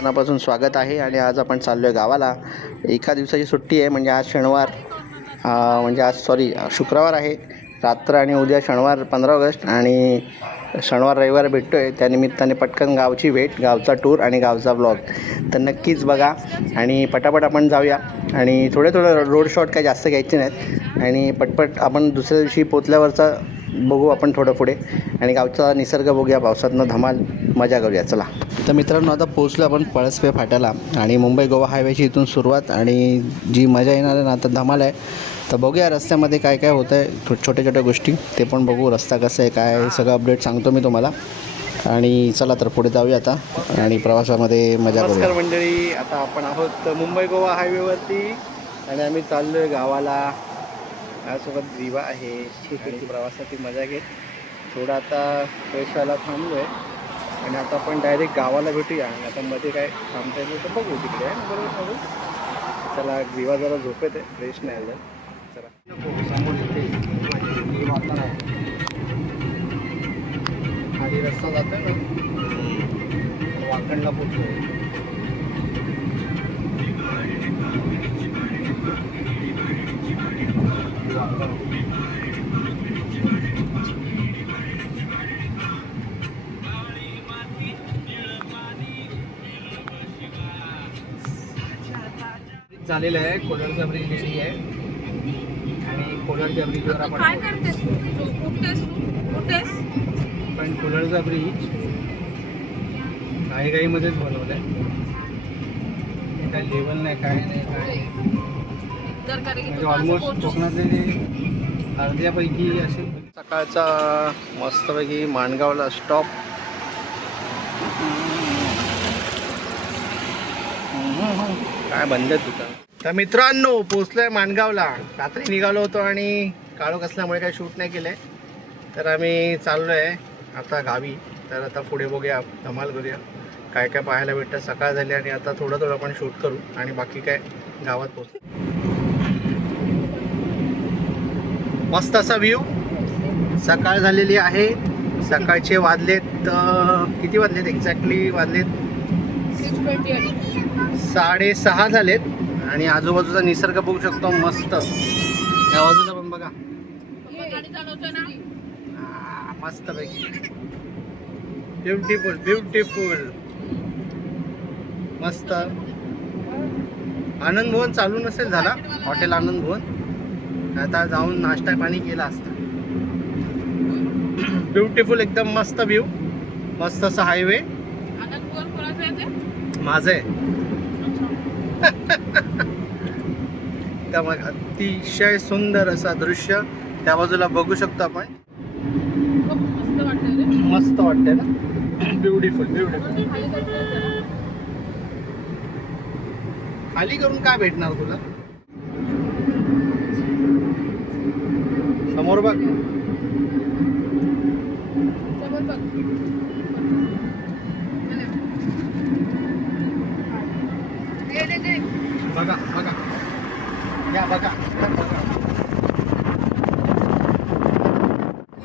मनापासून स्वागत आहे आणि आज आपण चाललो आहे गावाला. एका दिवसाची सुट्टी आहे म्हणजे आज शनिवार म्हणजे आज शुक्रवार आहे रात्र आणि उद्या शनिवार 15 ऑगस्ट आणि शनिवार रविवार भेटतो आहे. त्यानिमित्ताने पटकन गावची भेट, गावचा टूर आणि गावचा ब्लॉग तर नक्कीच बघा आणि पटापट आपण जाऊया. आणि थोडे रोड शॉट काही जास्त घ्यायचे नाहीत आणि पटपट आपण दुसऱ्या दिवशी पोचल्यावरचा बघू आपण थोडं पुढे आणि गावचा निसर्ग बघूया, पावसातनं धमाल मजा करूया. चला तर मित्रांनो, आता पोहोचलो आपण पळसपे फाट्याला आणि मुंबई गोवा हायवेची इथून सुरुवात आणि जी मजा येणार आहे ना आता धमाल आहे. तर बघूया रस्त्यामध्ये काय काय होतं आहे, छोट्या गोष्टी ते पण बघू. रस्ता कसा आहे काय आहे सगळं अपडेट सांगतो मी तुम्हाला. आणि चला तर पुढे जाऊया आता आणि प्रवासामध्ये मजा करूया. नमस्कार मंडळी, आता आपण आहोत मुंबई गोवा हायवेवरती आणि आम्ही चाललो आहे गावाला. माझ्यासोबत ग्रीवा आहे आणि प्रवासाची मजा घेत थोडं आता फ्रेश व्हायला थांबलो आहे आणि आता आपण डायरेक्ट गावाला भेटूया. आणि आता मध्ये काय थांबता येईल तर बघू तिकडे आहे बरोबर बघू. चला, ग्रीवा जरा झोपेत आहे, फ्रेश नाही आलं. चला समोर खाली रस्ता जातो ना, वाकणला पोचलो. झालेलं आहे, कोलारचा ब्रिज रेडी आहे आणि कोलारच्या ब्रिजवर आपण पण कोलारचा ब्रिज घाईमध्येच बनवलं आहे. काय लेवल नाही, काय नाही, काय म्हणजे ऑलमोस्ट कोकणातले अर्ध्यापैकी असेल. सकाळचा मस्तपैकी माणगावला स्टॉप. काय बंद आहे दुकान. तर मित्रांनो, पोचलोय माणगावला. रात्री निघालो होतो आणि काळोख असल्यामुळे काही शूट नाही केलंय, तर आम्ही चाललोय आता गावी. तर आता पुढे बघूया, धमाल करूया, काय काय पाहायला भेटतं. सकाळ झाली आणि आता थोडं आपण शूट करू आणि बाकी काय गावात पोचतो. मस्त असा व्ह्यू. सकाळ झालेली आहे, सकाळचे वाजलेत किती वाजलेत एक्झॅक्टली, वाजलेत 6:30 झालेत आणि आजूबाजूचा निसर्ग बघू शकतो मस्त. या बाजूला पण बघा मस्त पैकी ब्युटिफुल मस्त. आनंद भवन चालू नसेल झाला, हॉटेल आनंद भवन. आता जाऊन नाश्ता पाणी केला असता. ब्युटिफुल एकदम मस्त व्ह्यू, मस्त असा हायवे. माझं आहे त्यामुळे अतिशय सुंदर असा दृश्य त्या बाजूला बघू शकतो आपण. मस्त वाटतंय ना, ब्युटिफुल. खाली करून काय भेटणार तुला, समोर बघ. बघा या बघा.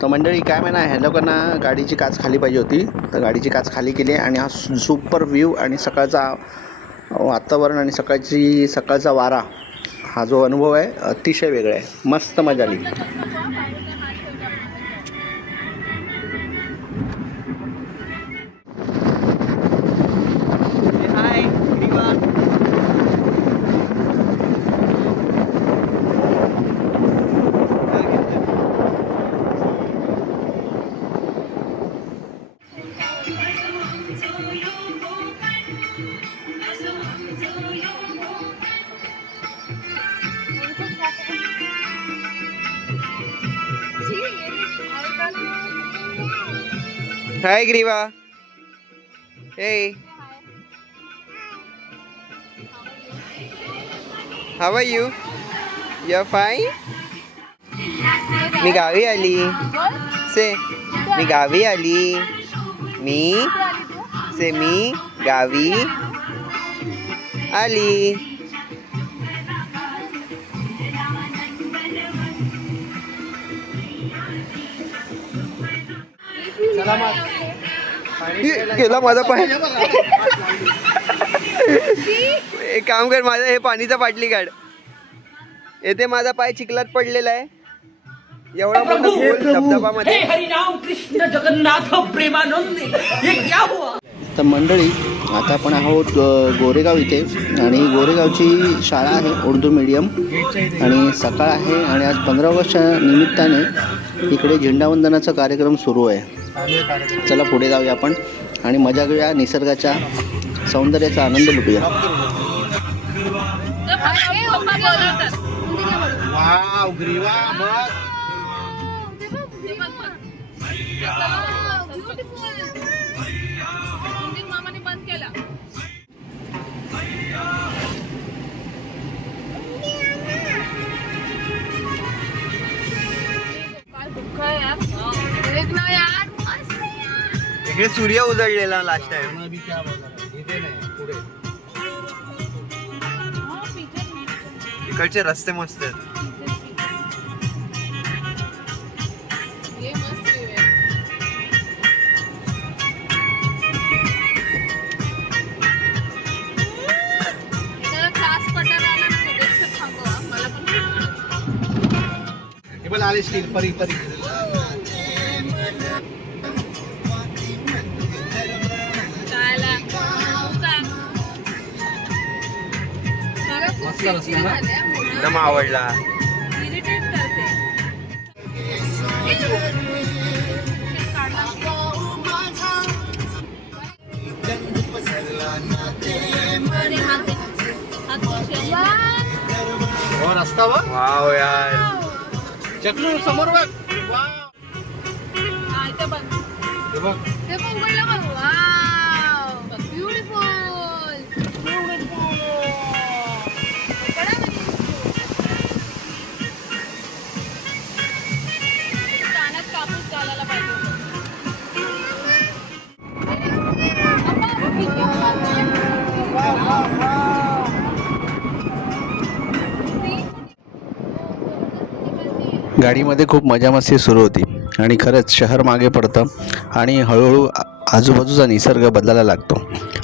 तर मंडळी काय म्हणा, ह्या लोकांना गाडीची काच खाली पाहिजे होती, तर गाडीची काच खाली केली आणि हा सुपर व्ह्यू आणि सकाळचा वातावरण आणि सकाळचा वारा, हा जो अनुभव आहे अतिशय वेगळा आहे. मस्त मजा आली. Hi Griva. Hey. How are you? You're fine? मी गावी आली. से मी गावी आली. मी गावी आली. चला मग गेला माझा पाय. एक काम कर, माझा हे पाणीचा बाटली काढ. येथे माझा पाय चिखलात पडलेला आहे. एवढा मोठा खोल धबधबामध्ये. हरिनाम कृष्ण जगन्नाथ प्रेमानंद ये क्या हुआ. तर मंडळी, आता आपण आहोत गोरेगाव इथे आणि गोरेगावची शाळा आहे उर्दू मीडियम आणि सकाळ आहे आणि आज 15 ऑगस्टच्या निमित्ताने इकडे झेंडावंदनाचा कार्यक्रम सुरू आहे. चला पुढे जाऊया आपण आणि मजा घेऊया, निसर्गाच्या सौंदर्याचा आनंद लुटूया. मामाने बंद केला. इकडे सूर्य उजळलेला लास्ट टाइम. इकडचे रस्ते मस्त आहेत. परी परी एकदम आवडला. रस्ता वाव यार. चकलू समोर बघ. गाडीमध्ये खूप मजा मस्ती सुरू होती आणि खरंच शहर मागे पडतं आणि हळूहळू आजूबाजूचा निसर्ग बदलायला लागतो.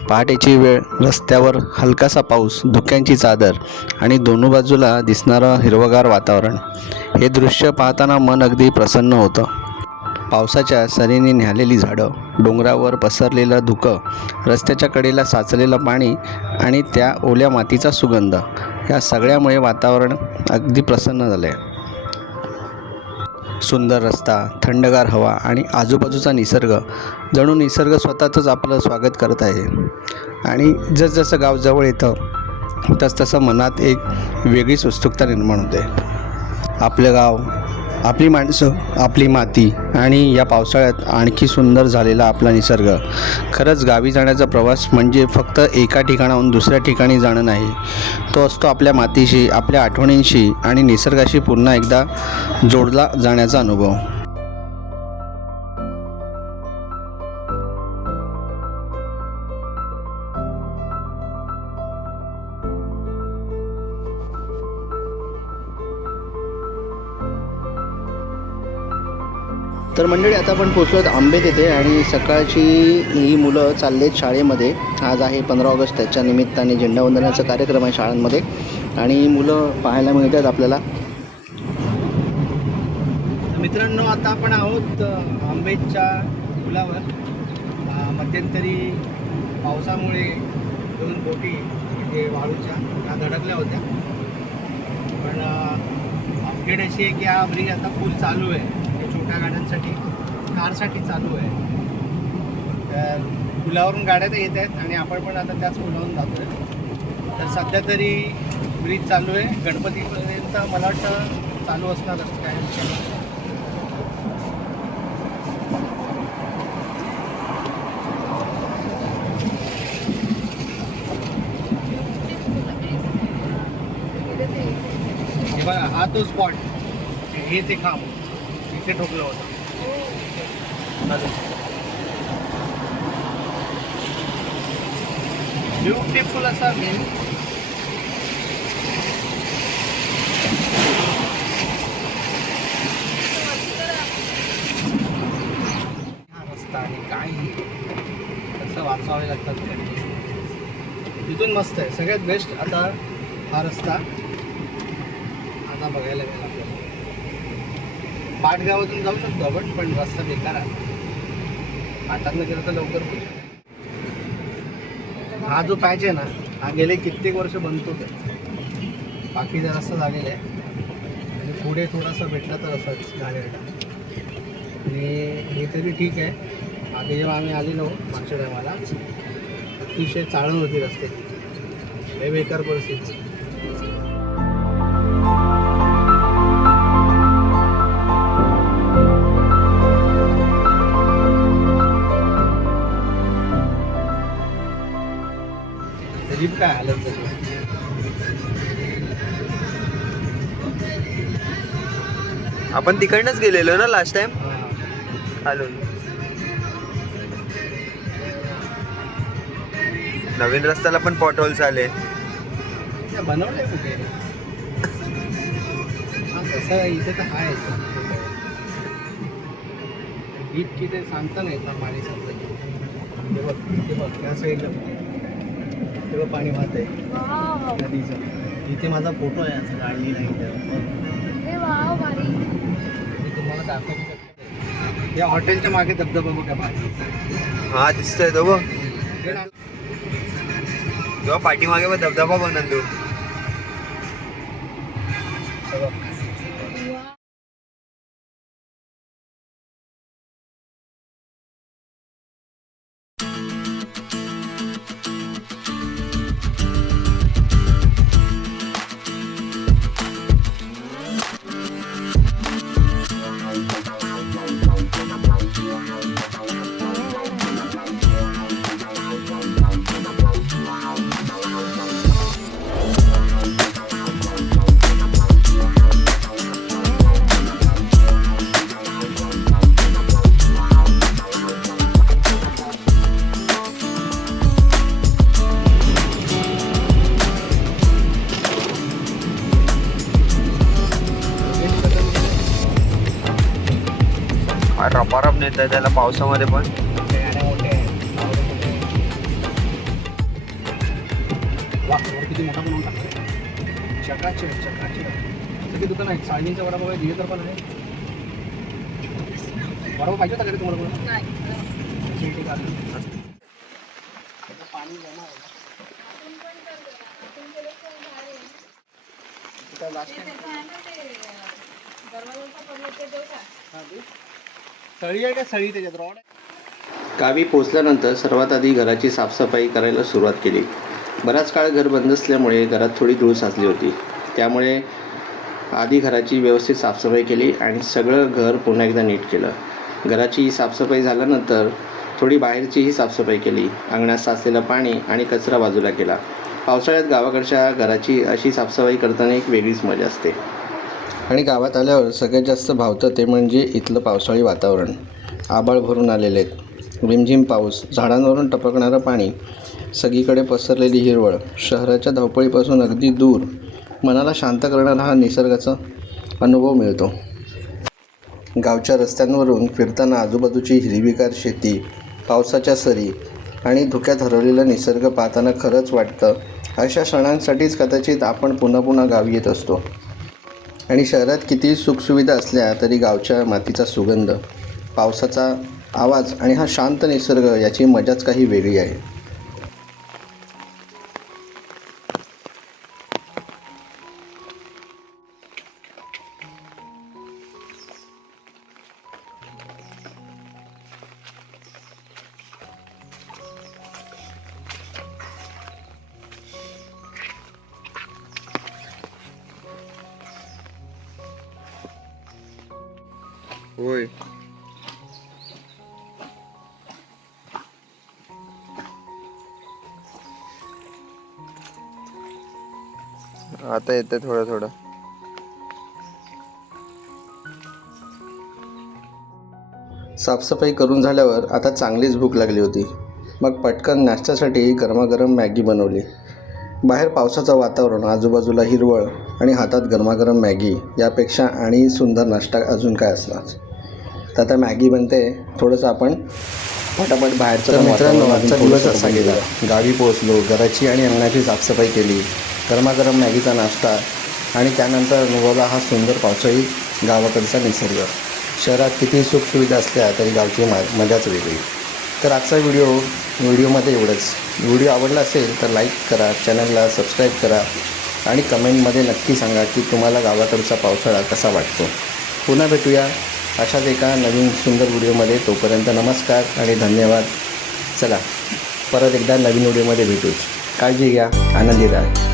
पहाटेची वेळ, रस्त्यावर हलकासा पाऊस, धुक्यांची चादर आणि दोन्ही बाजूला दिसणारं हिरवगार वातावरण. हे दृश्य पाहताना मन अगदी प्रसन्न होतं. पावसाच्या सरीने न्यालेली झाडं, डोंगरावर पसरलेलं धुकं, रस्त्याच्या कडेला साचलेलं पाणी आणि त्या ओल्या मातीचा सुगंध, या सगळ्यामुळे वातावरण अगदी प्रसन्न झालं आहे. सुंदर रस्ता, थंडगार हवा आणि आजूबाजूचा निसर्ग, जणू निसर्ग स्वतःच आपलं स्वागत करत आहे. आणि जसजसं गाव जवळ येतं तसतसं मनात एक वेगळीच उत्सुकता निर्माण होते. आपलं गाव, आपली माणसं, आपली माती आणि या पावसाळ्यात आणखी सुंदर झालेला आपला निसर्ग. खरंच गावी जाण्याचा प्रवास म्हणजे फक्त एका ठिकाणाहून दुसऱ्या ठिकाणी जाणं नाही. तो असतो आपल्या मातीशी, आपल्या आठवणींशी आणि निसर्गाशी पुन्हा एकदा जोडला जाण्याचा अनुभव. तर मंडळी, आता आपण पोचलो आंबेत येथे आणि सकाळची ही मुलं चाललेत शाळेमध्ये. आज आहे 15 ऑगस्ट, त्याच्या निमित्ताने झेंडावंदनाचा कार्यक्रम आहे शाळांमध्ये आणि मुलं पाहायला मिळतात आपल्याला. मित्रांनो, आता आपण आहोत आंबेच्या पुलावर. मध्यंतरी पावसामुळे 2 बोटी इथे वाळूच्या त्या धडकल्या होत्या, पण अपडेट अशी आहे की हा ब्रिज आता फुल चालू आहे. छोट्या गाड्यांसाठी, कारसाठी चालू आहे. तर पुलावरून गाड्या तर येत आहेत आणि आपण पण आता त्याच पुलावरून जातो आहे. तर सध्या तरी ब्रिज चालू आहे. गणपतीपर्यंत मला वाटतं चालू असणार काय. हे बघा, हा तो स्पॉट, हे ते खांब इथे ठोकलं होतं. ब्युटिफुल असा व्ह्यू. हा रस्ता आणि काय कसं वाचवावे लागतात. तिथून मस्त आहे, सगळ्यात बेस्ट. आता हा रस्ता आता बघायला मिळेल आपल्याला. पाटगावातून जाऊ शकतो आपण, पण रस्ता बेकार आहे. पाटातनं गेलं तर लवकर पोहोचू. हा जो पॅच आहे ना, हा गेले कित्येक वर्ष बनतो ते. बाकीचा रस्ता झालेला आहे आणि पुढे थोडासा भेटला तर असंच गाड्या. आणि हे तरी ठीक आहे. मागे जेव्हा आम्ही आलेलो मागच्या टायमाला अतिशय चाळण होती रस्ते, लय बेकार परिस्थिती. जीप काय हालत झाली. आपण तिकडनंच गेलेलो ना लास्ट टाइम खालून. नवीन रस्त्याला पण पॉटहोल्स आले. बनवलंय कुठे? हा तसं इथे तर आहे. जीप तिथे सांगता नाही ना पाणी सांगतं. ते बघ त्या साईडला तेव्हा पाणी वाहत आहे नदीचं. इथे माझा फोटो आहे असं काढली नाही तर मी तुम्हाला दाखवू शकतो. या हॉटेलच्या मागे धबधबा बघा पाणी. हा दिसतोय तो बघ, तेव्हा पाठीमागे बघ धबधबा बनल तू. रपारप नेत आहे त्याला पावसामध्ये पण. किती मोठा बनवून टाकतो. चकाचक सगळे दुकान आहेत. सायलींचा वडापाव आहे, दिवे तर पण आहे. वडापाव पाहिजे होता का रे तुम्हाला? पाणी जमा आहे. सळी आहे का सळी त्याच्यात रॉड आहे. गावी पोचल्यानंतर सर्वात आधी घराची साफसफाई करायला सुरुवात केली. बराच काळ घर बंद असल्यामुळे घरात थोडी धूळ साचली होती. त्यामुळे आधी घराची व्यवस्थित साफसफाई केली आणि सगळं घर पुन्हा एकदा नीट केलं. घराची साफसफाई झाल्यानंतर थोडी बाहेरचीही साफसफाई केली. अंगणात साचलेलं पाणी आणि कचरा बाजूला केला. पावसाळ्यात गावाकडच्या घराची अशी साफसफाई करताना एक वेगळीच मजा असते. आणि गावात आल्यावर सगळ्यात जास्त भावतं ते म्हणजे इथलं पावसाळी वातावरण. आभाळ भरून आलेले आहेत, रिमझिम पाऊस, झाडांवरून टपकणारं पाणी, सगळीकडे पसरलेली हिरवळ, शहराच्या धावपळीपासून अगदी दूर मनाला शांत करणारा हा निसर्गाचा अनुभव मिळतो. गावच्या रस्त्यांवरून फिरताना आजूबाजूची हिरवीगार शेती, पावसाच्या सरी आणि धुक्यात हरवलेला निसर्ग पाहताना खरंच वाटतं अशा क्षणांसाठीच कदाचित आपण पुन्हा पुन्हा गावी येत असतो. आणि शहरात कितीही सुखसुविधा असल्या तरी गावच्या मातीचा सुगंध, पावसाचा आवाज आणि हा शांत निसर्ग याची मजाच काही वेगळी आहे. होय. आता येतं थोडं थोडं. साफसफाई करून झाल्यावर आता चांगलीच भूक लागली होती. मग पटकन नाश्त्यासाठी गरमागरम मॅगी बनवली. बाहेर पावसाचं वातावरण, आजूबाजूला हिरवळ आणि हातात गरमागरम मॅगी, यापेक्षा आणि सुंदर नाश्ता अजून काय असणार. तर आता मॅगी बनते. थोडंसं आपण पटापट बाहेरचं तर मित्रांनो आजचा दिवस असा गेला. गावी पोहोचलो, घराची आणि अंगणाची साफसफाई केली, गरमागरम मॅगीचा नाश्ता आणि त्यानंतर अनुभवला हा सुंदर पावसाळी गावाकडचा निसर्ग. शहरात किती सुखसुविधा असल्या तरी गावची मजाच वेगळी. तर आजचा व्हिडिओमध्ये एवढंच. व्हिडिओ आवडला असेल तर लाईक करा, चॅनलला सबस्क्राईब करा आणि कमेंटमध्ये नक्की सांगा की तुम्हाला गावाकडचा पावसाळा कसा वाटतो. पुन्हा भेटूया अशाच एका नवीन सुंदर व्हिडिओमध्ये. तोपर्यंत नमस्कार आणि धन्यवाद. चला परत एकदा नवीन व्हिडिओमध्ये भेटूच. काळजी घ्या, आनंदी राहा.